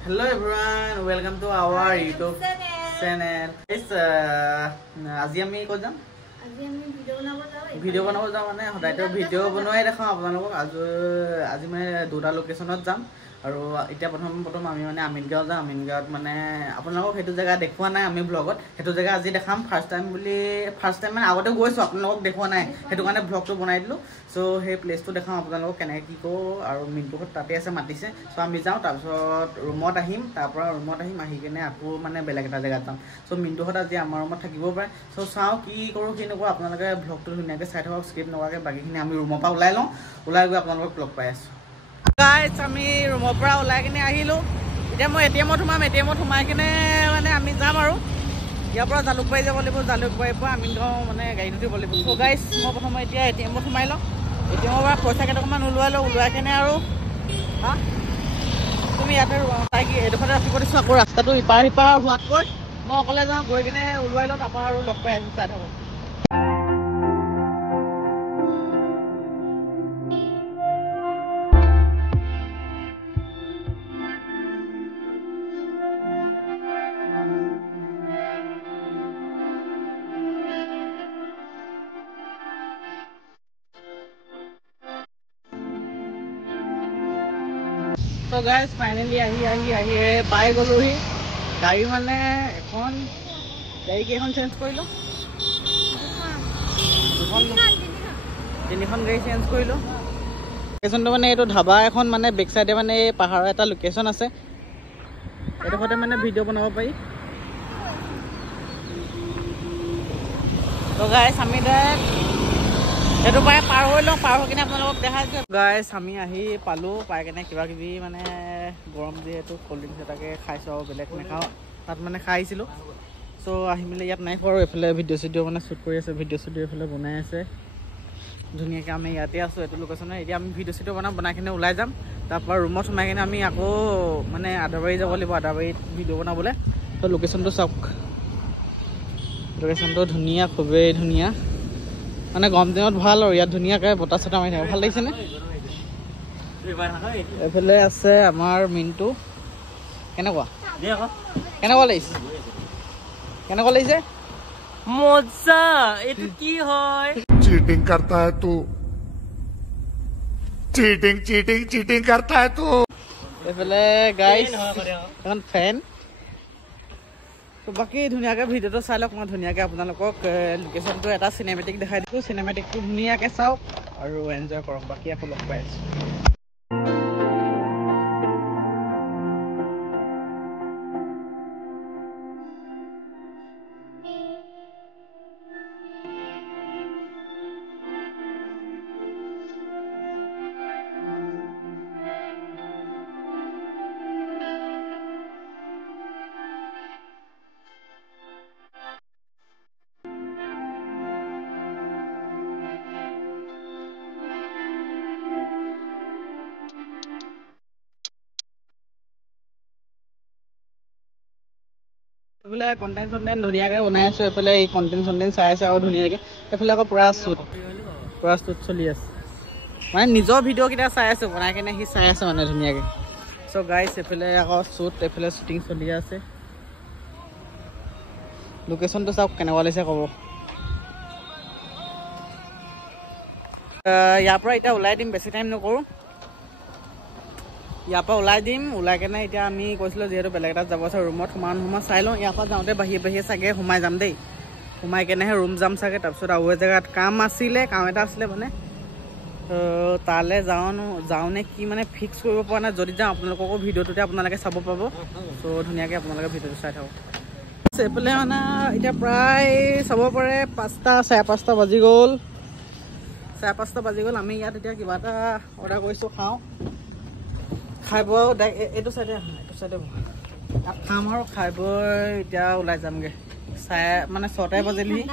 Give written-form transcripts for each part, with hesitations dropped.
Hello everyone, welcome to our YouTube channel. আজি আমি ক'ত যাম? আজি আমি ভিডিও বনাব যাওঁ মানে সদায়তো ভিডিও বনোৱাই দেখাওঁ আপোনালোকক। আজি মানে দুটা লোকেশ্যনত যাম আৰু এতিয়া প্ৰথম আমি মানে আমিনগাঁও যাম। আমিনগাঁৱত মানে আপোনালোকক সেইটো জেগা দেখুওৱা নাই আমি ব্লগত, সেইটো জেগা আজি দেখাম। ফাৰ্ষ্ট টাইম মানে আগতে গৈছোঁ, আপোনালোকক দেখুওৱা নাই, সেইটো কাৰণে ব্লগটো বনাই দিলোঁ। চ' সেই প্লেচটো দেখাওঁ আপোনালোকক কেনেকৈ কি কৰোঁ। আৰু মিণ্টুহঁত তাতে আছে, মাতিছে। চ' আমি যাওঁ, তাৰপিছত ৰুমত আহিম, তাৰপৰা ৰুমত আহিম, আহি কিনে আকৌ মানে বেলেগ এটা জেগাত যাম। চ' মিণ্টুহঁত আজি আমাৰ ৰুমত থাকিব পাৰে। চ' চাওঁ কি কৰোঁ কি নকৰোঁ, আপোনালোকে ব্লগটো ধুনীয়াকৈ চাই থাকক, স্কিপ নকৰাকৈ। বাকীখিনি আমি ৰুমৰ পৰা ওলাই লওঁ, ওলাই গৈ আপোনালোকক লগ পাই আছোঁ। গাইজ আমি ৰুমৰ পৰা ওলাই কিনে আহিলোঁ। এতিয়া মই এটিএমত সোমাই কিনে মানে আমি যাম আৰু ইয়াৰ পৰা জালুকবাৰী যাব লাগিব। জালুকবাৰীৰ পৰা আমিনগাঁও মানে গাড়ীত উঠিব লাগিব। চ' গাইজ মই প্ৰথমে এতিয়া এটিএমত সোমাই লওঁ। এটিএমৰ পৰা পইচা কেইটকামান ওলোৱাই কিনে আৰু তুমি ইয়াতে তাইক এইডোখৰতে ৰাখিব দিছোঁ। আকৌ ৰাস্তাটো ইপাৰ সিপাৰ হোৱাতকৈ মই অকলে যাওঁ, গৈ কিনে ওলোৱাই লওঁ, তাৰপৰা আৰু লগ পাই আহিছোঁ। চাই থাকক। তো গাইজ ফাইনেলি আহি পাই গ'লোহি। গাড়ী মানে কেইখন চেঞ্জ কৰিলোঁ, তিনিখন গাড়ী চেঞ্জ কৰিলোঁ। লোকেশ্যনটো মানে এইটো ধাবা এখন, মানে বেক চাইডে মানে এই পাহাৰৰ এটা লোকেশ্যন আছে, এইডোখৰতে মানে ভিডিঅ' বনাব পাৰি। তো গাইজ আমি সেইটো পাই পাৰ হৈ লওঁ, পাৰ হৈ কিনে আপোনালোকক দেখাইছোঁ। গাইজ আমি আহি পালোঁ, পাই কিনে কিবা কিবি মানে গৰম যিহেতু ক'ল্ড ড্ৰিংকছ এটাকে খাইছোঁ আৰু বেলেগ নাখাওঁ। তাত মানে খাই আহিছিলোঁ। চ' আহি মেলি ইয়াত নাই খোৱা আৰু এইফালে ভিডিঅ' চিডিঅ' মানে শ্বুট কৰি আছে, ভিডিঅ' চিডিঅ' এইফালে বনাই আছে ধুনীয়াকৈ। আমি ইয়াতে আছোঁ এইটো লোকেশ্যনত। এতিয়া আমি ভিডিঅ' চিডিঅ' বনাই কিনে ওলাই যাম। তাৰপৰা ৰুমত সোমাই কিনে আমি আকৌ মানে আদাবাৰী যাব লাগিব, আদাবাৰীত ভিডিঅ' বনাবলৈ। তো লোকেশ্যনটো চাওক, লোকেশ্যনটো ধুনীয়া, খুবেই ধুনীয়া। মানে গৰম দিনত ভাল আৰু ইয়াত ধুনীয়াকৈ বতাহ চতাহ মাৰি থাকে, ভাল লাগিছেনে? এইফালে আছে আমাৰ মিণ্টু। কেনেকুৱা লাগিছে? মজা। এইটো কি হয়? चीटिंग करता है तू, चीटिंग करता है तू। এইফালে গাইজ এখন ফেন। বাকী ধুনীয়াকৈ ভিডিঅ'টো চাই লওক। মই ধুনীয়াকৈ আপোনালোকক লোকেশ্যনটো এটা চিনেমেটিক দেখাই দিছোঁ। চিনেমেটিকটো ধুনীয়াকৈ চাওক আৰু এনজয় কৰক। বাকী আকৌ লগ পাই আছোঁ। এইফালে কণ্টেণ্ট ধুনীয়াকৈ বনাই আছোঁ। এইফালে এই কণ্টেণ্ট চাই আছে আৰু ধুনীয়াকৈ। এইফালে আকৌ পুৰা শ্বুট চলি আছে, মানে নিজৰ ভিডিঅ'কেইটা চাই আছোঁ, বনাই কিনে সি চাই আছে মানে ধুনীয়াকৈ। চ' গাইজ এইফালে আকৌ এইফালে শ্বুটিং চলি আছে। লোকেশ্যনটো চাওক কেনেকুৱা লাগিছে ক'ব। ইয়াৰ পৰা এতিয়া ওলাই দিম, বেছি টাইম নকৰোঁ। ইয়াৰ পৰা ওলাই কেনে এতিয়া আমি কৈছিলোঁ যিহেতু বেলেগ এটাত যাব আছে, ৰুমত সোমাই চাই লওঁ। ইয়াৰ পৰা যাওঁতে বাহিৰে চাগে সোমাই যাম দেই, সোমাই কেনেহে ৰুম যাম চাগে। তাৰপিছত আৰু জেগাত কাম এটা আছিলে মানে, তালৈ যাওঁ নে কি মানে ফিক্স কৰিব পৰা নাই। যদি যাওঁ আপোনালোককো ভিডিঅ'টোতে আপোনালোকে চাব পাব। চ' ধুনীয়াকৈ আপোনালোকে ভিডিঅ'টো চাই থাকক। এইফালে মানে এতিয়া প্ৰায় চাব পাৰে 5:30 বাজি গ'ল। 5:30 বাজি গ'ল। আমি ইয়াত এতিয়া কিবা এটা অৰ্ডাৰ কৰিছোঁ, খাই বৈ এইটো চাইডে তাত খাম আৰু খাই বৈ এতিয়া ওলাই যামগৈ। 6 বাজিলেহি।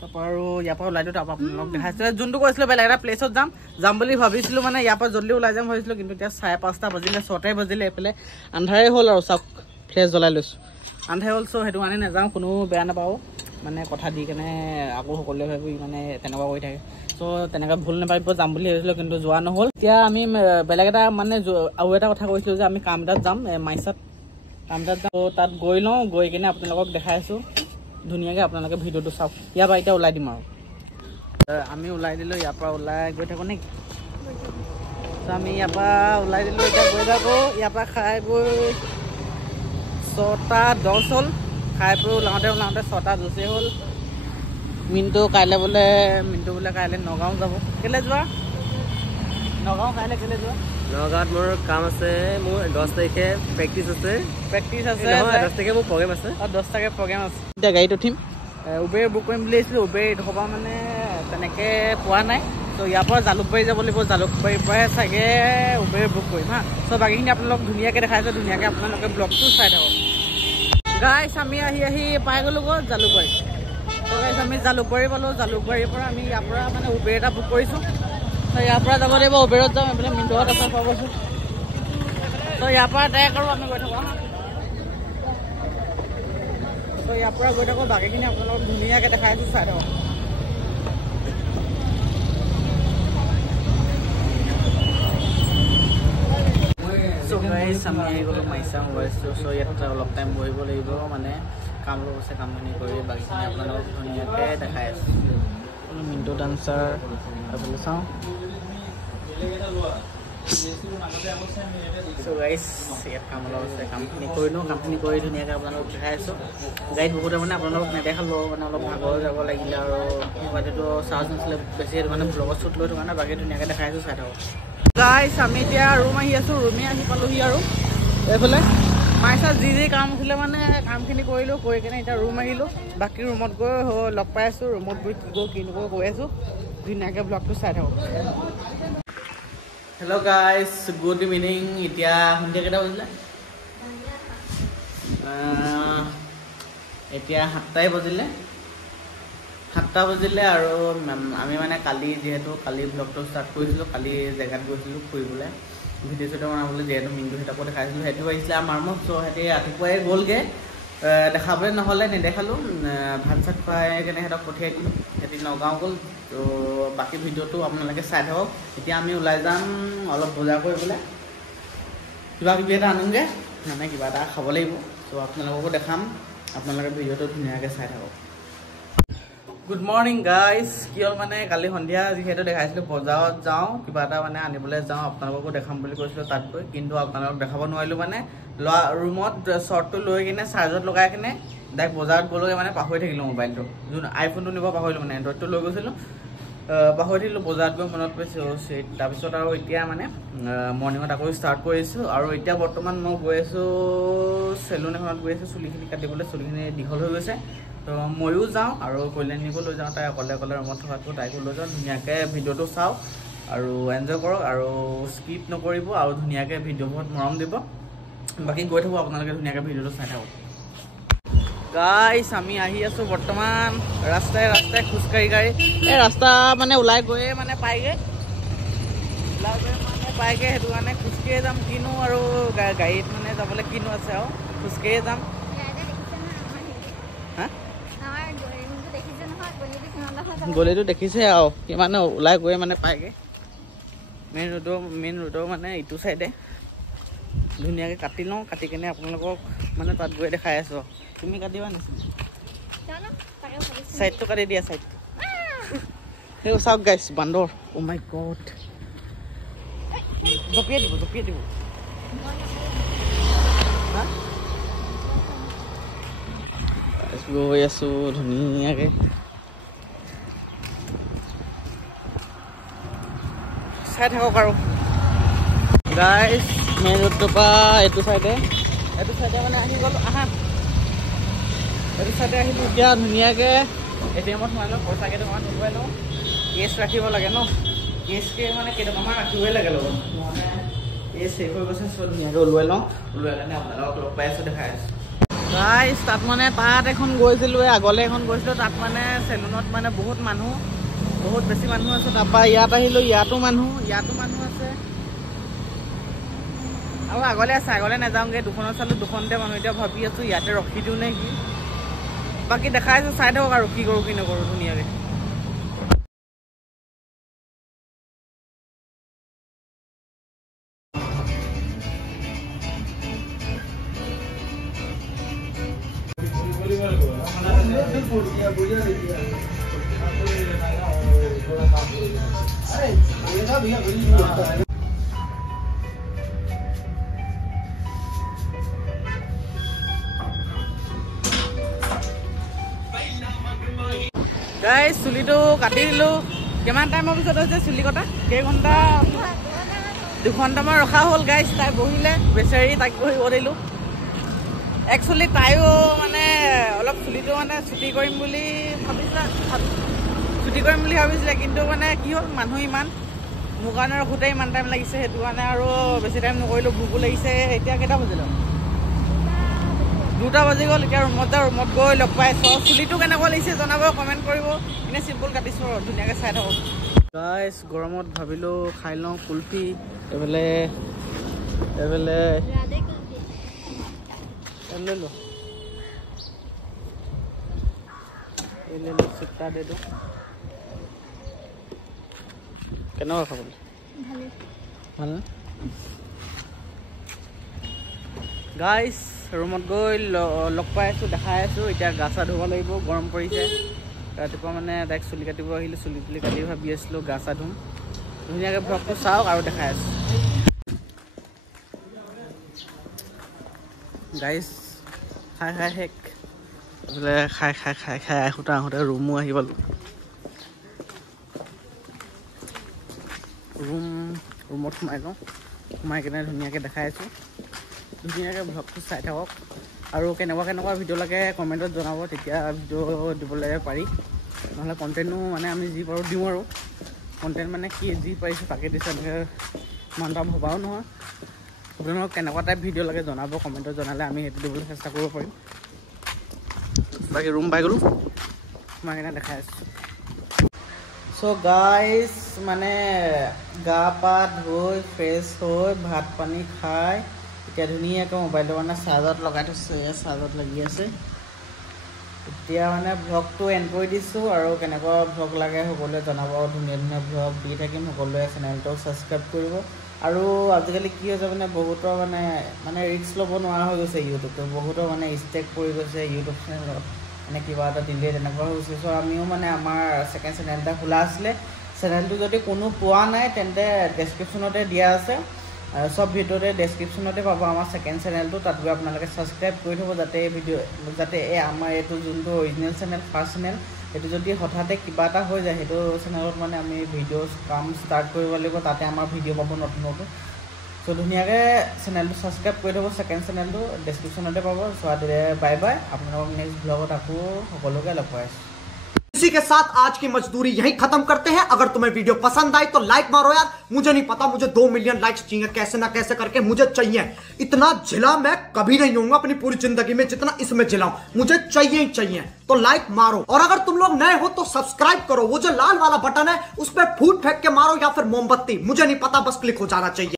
তাৰপৰা আৰু ইয়াৰ পৰা ওলাই দিওঁ, তাৰপৰা আপোনালোকক দেখাইছিলে যোনটো কৈছিলোঁ বেলেগ এটা প্লেচত যাম বুলি ভাবিছিলোঁ। মানে ইয়াৰ পৰা জল্দি ওলাই যাম ভাবিছিলোঁ, কিন্তু এতিয়া 5:30 বাজিলে, 6 বাজিলে। এইফালে আন্ধাৰে হ'ল আৰু চাওক, ফ্লেছ জ্বলাই লৈছোঁ। আন্ধাৰে হ'ল, চ' সেইটো কাৰণে নাযাওঁ। কোনো বেয়া নাপাব, মানে কথা দি কেনে আকৌ সকলোৱে ভাবি মানে তেনেকুৱা কৰি থাকে। চ' তেনেকৈ ভুল নাপাবিব, যাম বুলি ভাবিছিলোঁ কিন্তু যোৱা নহ'ল। এতিয়া আমি বেলেগ এটা মানে আৰু এটা কথা কৈছিলোঁ যে আমি কাম এটাত যাম মাইচাত কাম এটাত যাওঁ তাত গৈ লওঁ গৈ কিনে আপোনালোকক দেখাই আছোঁ ধুনীয়াকৈ আপোনালোকে ভিডিঅ'টো চাওক ইয়াৰ পৰা এতিয়া ওলাই দিম আৰু আমি ওলাই দিলোঁ ইয়াৰ পৰা ওলাই গৈ থাকোঁ নেকি আমি ইয়াৰ পৰা ওলাই দিলোঁ এতিয়া গৈ থাকোঁ ইয়াৰ পৰা খাই বৈ 6:10 হ'ল খাই বৈ ওলাওঁতে 6:10 হ'ল মিণ্টু বোলে কাইলৈ নগাঁও যাব কেলৈ যোৱা নগাঁও কাইলৈ কেলৈ যোৱা নগাঁৱত মোৰ কাম আছে মোৰ 10 তাৰিখে প্ৰেক্টিচ আছে 10 তাৰিখে মোৰ প্ৰগ্ৰেম আছে 10 তাৰিখে প্ৰগ্ৰেম আছে এতিয়া গাড়ীত উঠিম উবেৰ বুক কৰিম বুলি আহিছিলোঁ উবেৰ এইডোখৰ মানে তেনেকৈ পোৱা নাই ত' ইয়াৰ পৰা জালুকবাৰী যাব লাগিব জালুকবাৰীৰ পৰাহে চাগে উবেৰ বুক কৰিম হা চ' বাকীখিনি আপোনালোক ধুনীয়াকৈ দেখাইছোঁ ধুনীয়াকৈ আপোনালোকে ব্লগটো চাই থাকক গাইছ আমি আহি পাই গ'লোঁ গৈ জালুকবাৰী ত' গাইছ আমি জালুকবাৰী পালোঁ জালুকবাৰীৰ পৰা আমি ইয়াৰ পৰা মানে উবেৰ এটা বুক কৰিছোঁ ত' ইয়াৰ পৰা যাব লাগিব উবেৰত যাম এইফালে মিণ্টুহঁত আছে পাব গৈছোঁ ত' ইয়াৰ পৰা ডাইৰেক্ট আৰু আমি গৈ থাকোঁ হা ত' ইয়াৰ পৰা গৈ থাকোঁ বাকীখিনি আপোনালোকক ধুনীয়াকৈ দেখাইছোঁ চাই থাকক আমি আহি গ'লোঁ মাইচাং ওলাইছোঁ চ' ইয়াত অলপ টাইম বহিব লাগিব মানে কাম লগ আছে কামখিনি কৰি বাকীখিনি আপোনালোকক ধুনীয়াকৈ দেখাই আছোঁ মিণ্টু ডান্সাৰ এইফালে চাওঁ চ' গাইছ ইয়াত কাম অলপ আছে কামখিনি কৰি লওঁ কামখিনি কৰি ধুনীয়াকৈ আপোনালোকক দেখাই আছোঁ গাড়ীত বহুতে মানে আপোনালোকক নেদেখালোঁ মানে অলপ ভাগৰ যাব লাগিলে আৰু মোবাইলটো চাৰ্জ নাছিলে বেছি সেইটো মানে ব্লগত শ্বুট লৈ থকা নাই বাকী ধুনীয়াকৈ দেখাই আছোঁ চাই থাকক গাইছ আমি এতিয়া ৰুম আহি আছোঁ ৰুমে আহি পালোহি আৰু এইফালে মাইছা যি কাম আছিলে মানে কামখিনি কৰিলোঁ কৰি কিনে এতিয়া ৰুম আহিলোঁ বাকী ৰুমত গৈ লগ পাই আছোঁ ৰুমত গৈ কি নকৰোঁ কৈ আছোঁ ধুনীয়াকৈ ব্লগটো চাই থাকক হেল্ল' গাইছ গুড ইভিনিং এতিয়া সন্ধিয়া কেইটা বাজিলে এতিয়া 7টাই বাজিলে 7টা বাজিলে আৰু আমি মানে কালি যিহেতু কালি ব্লগটো ষ্টাৰ্ট কৰিছিলোঁ কালি জেগাত গৈছিলোঁ ফুৰিবলৈ ভিডিঅ' চিডিঅ' বনাবলৈ যিহেতু মিণ্টু সিহঁতকো দেখাইছিলোঁ সেইটো আহিছিলে আমাৰ মোক চ' সিহঁতি ৰাতিপুৱাই গ'লগৈ দেখাবলৈ নহ'লে নেদেখালোঁ ভাত চাত খুৱাই কেনে সিহঁতক পঠিয়াই দিলোঁ সিহঁতি নগাঁও গ'ল ত' বাকী ভিডিঅ'টো আপোনালোকে চাই থাকক এতিয়া আমি ওলাই যাম অলপ বজাৰ কৰিবলৈ কিবা কিবি এটা আনোগৈ মানে কিবা এটা খাব লাগিব চ' আপোনালোককো দেখাম আপোনালোকে ভিডিঅ'টো ধুনীয়াকৈ চাই থাকক গুড মৰ্ণিং গাইজ কি হ'ল মানে কালি সন্ধিয়া যিহেতু দেখাইছিলোঁ বজাৰত যাওঁ কিবা এটা মানে আনিবলৈ যাওঁ আপোনালোককো দেখাম বুলি কৈছিলোঁ তাত গৈ কিন্তু আপোনালোকক দেখাব নোৱাৰিলোঁ মানে ৰুমত শ্বৰ্টটো লৈ কিনে চাৰ্জত লগাই কিনে ডাইৰেক্ট বজাৰত গ'লোগৈ মানে পাহৰি থাকিলোঁ মোবাইলটো যোন আইফোনটো নিব পাহৰিলোঁ মানে এণ্ড্ৰইডটো লৈ গৈছিলোঁ পাহৰি থাকিলোঁ বজাৰত গৈ মনত পৰিছোঁ তাৰপিছত আৰু এতিয়া মানে মৰ্ণিঙত আকৌ ষ্টাৰ্ট কৰিছোঁ আৰু এতিয়া বৰ্তমান মই গৈ আছোঁ চেলুন এখনত গৈ আছোঁ চুলিখিনি কাটিবলৈ চুলিখিনি দীঘল হৈ গৈছে তো ময়ো যাওঁ আৰু কল্যাণীকো লৈ যাওঁ তাই অকলে ৰুমত থকাটো তাইকো লৈ যাওঁ ধুনীয়াকৈ ভিডিঅ'টো চাওঁ আৰু এনজয় কৰক আৰু স্কিপ নকৰিব আৰু ধুনীয়াকৈ ভিডিঅ'বোৰত মৰম দিব বাকী গৈ থাকোঁ আপোনালোকে ধুনীয়াকৈ ভিডিঅ'টো চাই থাকক গাইছ আমি আহি আছোঁ বৰ্তমান ৰাস্তাই খোজকাঢ়ি এই ৰাস্তা মানে ওলাই গৈয়ে মানে পায়গৈ সেইটো কাৰণে খোজকাঢ়িয়ে যাম কিনো আৰু গাড়ীত মানে যাবলৈ কিনো আছে আৰু খোজকাঢ়িয়ে যাম হা গলিটো দেখিছে আৰু কিমান ওলাই গৈ মানে পায়গৈ মেইন ৰোডৰ মানে ইটো চাইডে ধুনীয়াকৈ কাটি লওঁ কাটি কিনে আপোনালোকক মানে তাত গৈ দেখাই আছোঁ তুমি কাটিবা নিচিনা চাইডটো কাটি দিয়া চাইডটো সেই চাওক গাইছ বান্দৰ অ' মাই গড জপিয়াই দিব গৈ আছোঁ ধুনীয়াকৈ চাই থাকক আৰু গাইছ মেইন ৰোডটোৰ পৰা এইটো চাইডে মানে আহি গ'লোঁ এইটো চাইডে আহিলোঁ এতিয়া ধুনীয়াকৈ ATMত সোমাই লওঁ পইচা কেইটকামান উলিয়াই লওঁ কেছ ৰাখিব লাগে ন কেছকে মানে কেইটকামান ৰাখিবই লাগে লগত মানে এই ছেফ হৈ গৈছে চব ধুনীয়াকৈ ওলাই কাৰণে আপোনালোকক লগ পাই আছোঁ দেখাই আছোঁ গাইছ তাত মানে তাত এখন গৈছিলোঁ আগলৈ এখন গৈছিলোঁ তাত মানে চেলুনত মানে বহুত বেছি মানুহ আছে তাৰপৰা ইয়াত আহিলোঁ ইয়াতো মানুহ আছে আৰু আগলৈ আছে আগলৈ নাযাওঁগৈ দুখনত চালোঁ দুখনতে মানুহ এতিয়া ভাবি আছোঁ ইয়াতে ৰখি দিওঁ নে কি বাকী দেখাই আছোঁ চাই থাকক আৰু কি কৰোঁ কি নকৰোঁ ধুনীয়াকৈ গাইজ চুলিটো কাটি দিলোঁ। কিমান টাইমৰ পিছত হৈছে চুলি কটা? কেইঘণ্টা? 2 ঘণ্টামান ৰখা হ'ল গাইজ। তাই বহিলে বেচেৰি, তাইক বহিব দিলোঁ। একচুৱেলি তাইও মানে অলপ চুলিটো মানে ছুটি কৰিম বুলি ভাবিছিলে, কিন্তু মানে কি হ'ল মানুহ ইমান, মোৰ কাৰণে ৰখোঁতে ইমান টাইম লাগিছে, সেইটো কাৰণে আৰু বেছি টাইম নকৰিলোঁ। ভোকো লাগিছে। এতিয়া কেইটা বাজিলে? 2টা বাজি গ'ল। এতিয়া ৰুমত যাওঁ, ৰুমত গৈ লগ পাইছোঁ। চুলিটো কেনেকুৱা লাগিছে জনাব, কমেণ্ট কৰিব। এনেই চিম্পুল কাটিছোঁ আৰু ধুনীয়াকৈ চাই থাকক গাইজ। গৰমত ভাবিলোঁ খাই লওঁ কুলফি। এইফালে লৈ লো। চিপটা দে দিওঁ। কেনেকুৱা খাবলৈ? ভাল গাইজ। ৰুমত গৈ লগ পাই আছোঁ, দেখাই আছোঁ। এতিয়া গা চা ধুব লাগিব, গৰম পৰিছে। ৰাতিপুৱা মানে ডাইৰেক্ট চুলি কাটিব আহিলোঁ। চুলি তুলি কাটি ভাবি আছিলোঁ গা চা ধুম। ধুনীয়াকৈ ভ্লগটো চাওক আৰু দেখাই আছোঁ গাইজ। খাই শেষ। এইফালে খাই আহোঁতে ৰুমো আহি পালোঁ। ৰুমত সোমাই যাওঁ। সোমাই কিনে ধুনীয়াকৈ দেখাই আছোঁ। ধুনীয়াকৈ ভ্লগটো চাই থাকক আৰু কেনেকুৱা ভিডিঅ' লাগে কমেণ্টত জনাব, তেতিয়া ভিডিঅ' দিবলৈ পাৰি। নহ'লে কণ্টেণ্টো মানে আমি যি পাৰোঁ দিওঁ আৰু। কণ্টেণ্ট মানে কি যি পাৰিছোঁ তাকে দিছোঁ, এনেকৈ ইমান এটা ভবাও নহয়। আপোনালোকক কেনেকুৱা টাইপ ভিডিঅ' লাগে জনাব, কমেণ্টত জনালে আমি সেইটো দিবলৈ চেষ্টা কৰিব পাৰিম। বাকী ৰুম পাই গ'লোঁ, সোমাই কিনে দেখাই আছোঁ। চ' গাইজ মানে গা পা ধুই ফ্ৰেছ হৈ ভাত পানী খাই এতিয়া ধুনীয়াকৈ মোবাইলটো মানে চাৰ্জত লগাই থৈছোঁ। চাৰ্জত লাগি আছে। এতিয়া মানে ভ্লগটো এণ্ড কৰি দিছোঁ আৰু কেনেকুৱা ভ্লগ লাগে সকলোৱে জনাব। ধুনীয়া ভ্লগ দি থাকিম। সকলোৱে চেনেলটো ছাবস্ক্ৰাইব কৰিব। আৰু আজিকালি কি হৈছে মানে বহুতৰ মানে ৰিস্ক ল'ব নোৱাৰা হৈ গৈছে ইউটিউবটো। বহুতৰ মানে ষ্ট্ৰেক পৰি গৈছে ইউটিউব চেনেলত, মানে কিবা এটা দিলে তেনেকুৱা হৈছে। চ' আমিও মানে আমাৰ ছেকেণ্ড চেনেল এটা খোলা আছিলে। চেনেলটো যদি কোনো পোৱা নাই তেন্তে ডেছক্ৰিপশ্যনতে দিয়া আছে। সব ভিডিঅ'তে ডেছক্ৰিপশ্যনতে পাব আমাৰ ছেকেণ্ড চেনেলটো। তাত গৈ আপোনালোকে ছাবস্ক্ৰাইব কৰি থ'ব, যাতে আমাৰ এইটো যোনটো অৰিজিনেল চেনেল, ফাৰ্ষ্ট চেনেল, সেইটো যদি হঠাতে কিবা এটা হৈ যায়, সেইটো চেনেলত মানে আমি ভিডিঅ' কাম ষ্টাৰ্ট কৰিব লাগিব। তাতে আমাৰ ভিডিঅ' পাব নতুন। চ' ধুনীয়াকৈ চেনেলটো ছাবস্ক্ৰাইব কৰি থ'ব। ছেকেণ্ড চেনেলটো ডেছক্ৰিপশ্যনতে পাব। ছোৱালীৰে বাই বাই। আপোনালোকক নেক্সট ব্লগত আকৌ সকলোকে লগ পাই আছোঁ। इसी के साथ आज की मजदूरी यहीं खत्म करते हैं। अगर तुम्हें वीडियो पसंद आई तो लाइक मारो यार। मुझे नहीं पता, मुझे 2 मिलियन लाइक्स चाहिए, कैसे ना कैसे करके मुझे चाहिए। इतना झिला मैं कभी नहीं होऊंगा अपनी पूरी जिंदगी में जितना इसमें झिलाऊं। मुझे चाहिए ही चाहिए। तो लाइक मारो, और अगर तुम लोग नए हो तो सब्सक्राइब करो। वो जो लाल वाला बटन है उस पर फूट फेंक के मारो या फिर मोमबत्ती, मुझे नहीं पता, बस क्लिक हो जाना चाहिए।